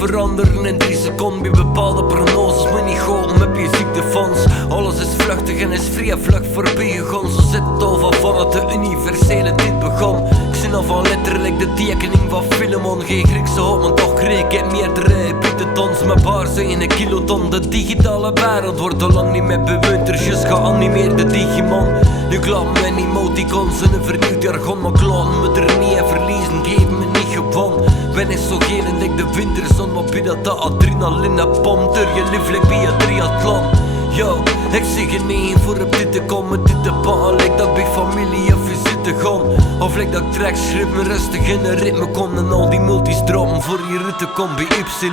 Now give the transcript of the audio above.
veranderen in 3 seconden. Bij bepaalde prognoses moet niet goten met je ziektefonds. Alles is vluchtig en is vrij vlug voorbij gegaan. Zo zit het al van het de universele dit begon. Ik zie al van letterlijk de tekening van Filemon. Geen Griekse hoop, maar toch kreeg ik meerdere epithetons. Mijn baar zijn een kiloton. De digitale wereld wordt al lang niet meer bewoond. Er is geanimeerde Digimon. Nu klappen mijn emoticons in een vernieuwd jargon. Maar klaten me er niet en verliezen, geven me niet gewonnen. Ben ik zo geel en ik de winterzon. Wat bij dat de adrenaline pompt. Door je lieflijk bij je triathlon. Yo, ik zeg nee voor op dit te komen, dit te pakken. Lijkt dat ik bij familie of visite gaan. Of lijkt dat ik track schrijf me rustig in een ritme kon. En al die multis droppen voor je route komt bij Y.